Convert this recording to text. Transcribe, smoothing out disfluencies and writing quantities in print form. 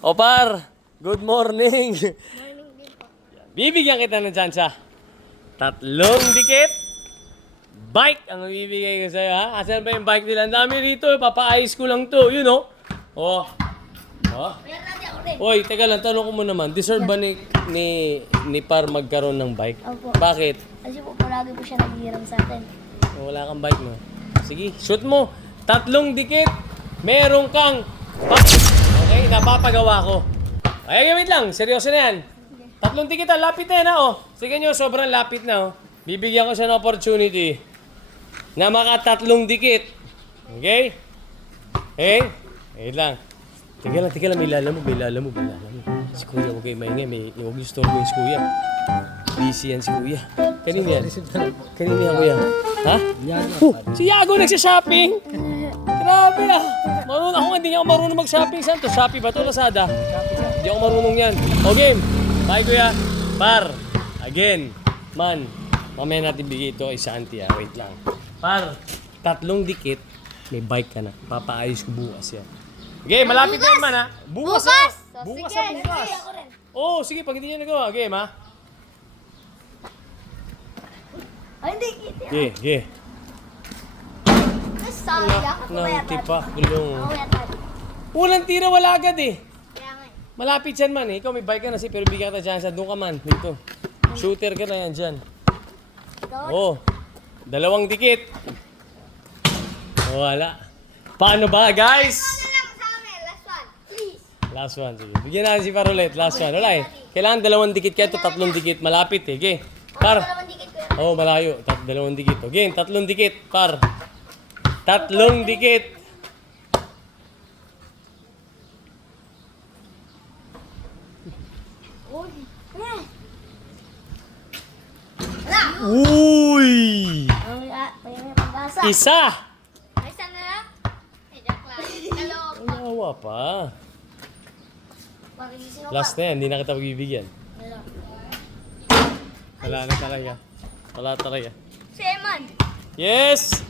O par, good morning. Morning din po. Bibigyan kita ng tsansa. 3 dikit. Bike ang bibigay ko sa'yo, ha? Asan ba yung bike nila? Ang dami rito. Papaayos ko lang to. Yun, oh. Oh. Oh. Meron natin ako rin. Oy, teka lang. Tanong ko mo naman. Deserve ba ni Par magkaroon ng bike? Opo. Bakit? Kasi po palagi po siya naghihiram sa atin. Wala kang bike, no? Sige, shoot mo. 3 dikit. Meron kang okay, napapagawa ko. Ay, wait lang. Seryoso na yan. 3 dikit, lapit na yan, ha, oh. Sige nyo, sobrang lapit na, oh. Bibigyan ko siya ng opportunity na maka 3 dikit. Okay? Okay? Wait lang. Teka lang. May lalamog. Si Kuya, huwag kayo maingay. Huwag yung store ko yung si Kuya. Busy yan si Kuya. Kanina yan? Kanina yan, Kuya? Ha? Si Yago nagsha-shopping? Grabe ah. Marunong ako, hindi ako marunong mag-shopping. Saan to? Shopee ba to? Lazada? Hindi ako marunong yan. O game. Bye Kuya. Par. Again. Man. Mamaya natin bigay ito kay Santi ah. Wait lang. Par. 3 dikit. May bike ka na. Papaayos ko bukas yan. Okay, malapit na yan man ha. Bukas ha. Bukas ha, bukas. Sige, ako rin. Oo, sige. Pag hindi niya nagawa. Game ha. Ay, hindi. Kita. Okay. Ay, sorry. Ako po kaya Nanti pa. Gulong. Ako kaya tayo. Walang tira, wala agad eh. Kaya nga eh. Malapit yan man eh. Ikaw may bike ka na pero bigyan kita chance. Doon ka man. Dito. Shooter ka na yan dyan. Ikaw? Oo. 2 dikit. Wala. Paano ba guys? Ano lang sa amin? Last one. Please. Last one. Sige. Bigyan natin si Parolet. Last one. Wala eh. Kailangan 2 dikit kaya ito 3 dikit. Malapit eh. Okay. Par. Dalawang dikit ko yan. Oo, malayo. 2 dikit. Okay. 3 dikit. Par. 3 dikit. Uy. Wala. Uy! May pag-asa. Isa! Ay, isa na lang? Eh, joke lang. Dalawa pa. Unawa pa. Pagigising ako. Last na yan. Hindi na kita pagbibigyan. Wala. Wala na talaga. Wala talaga. Si Eman. Yes!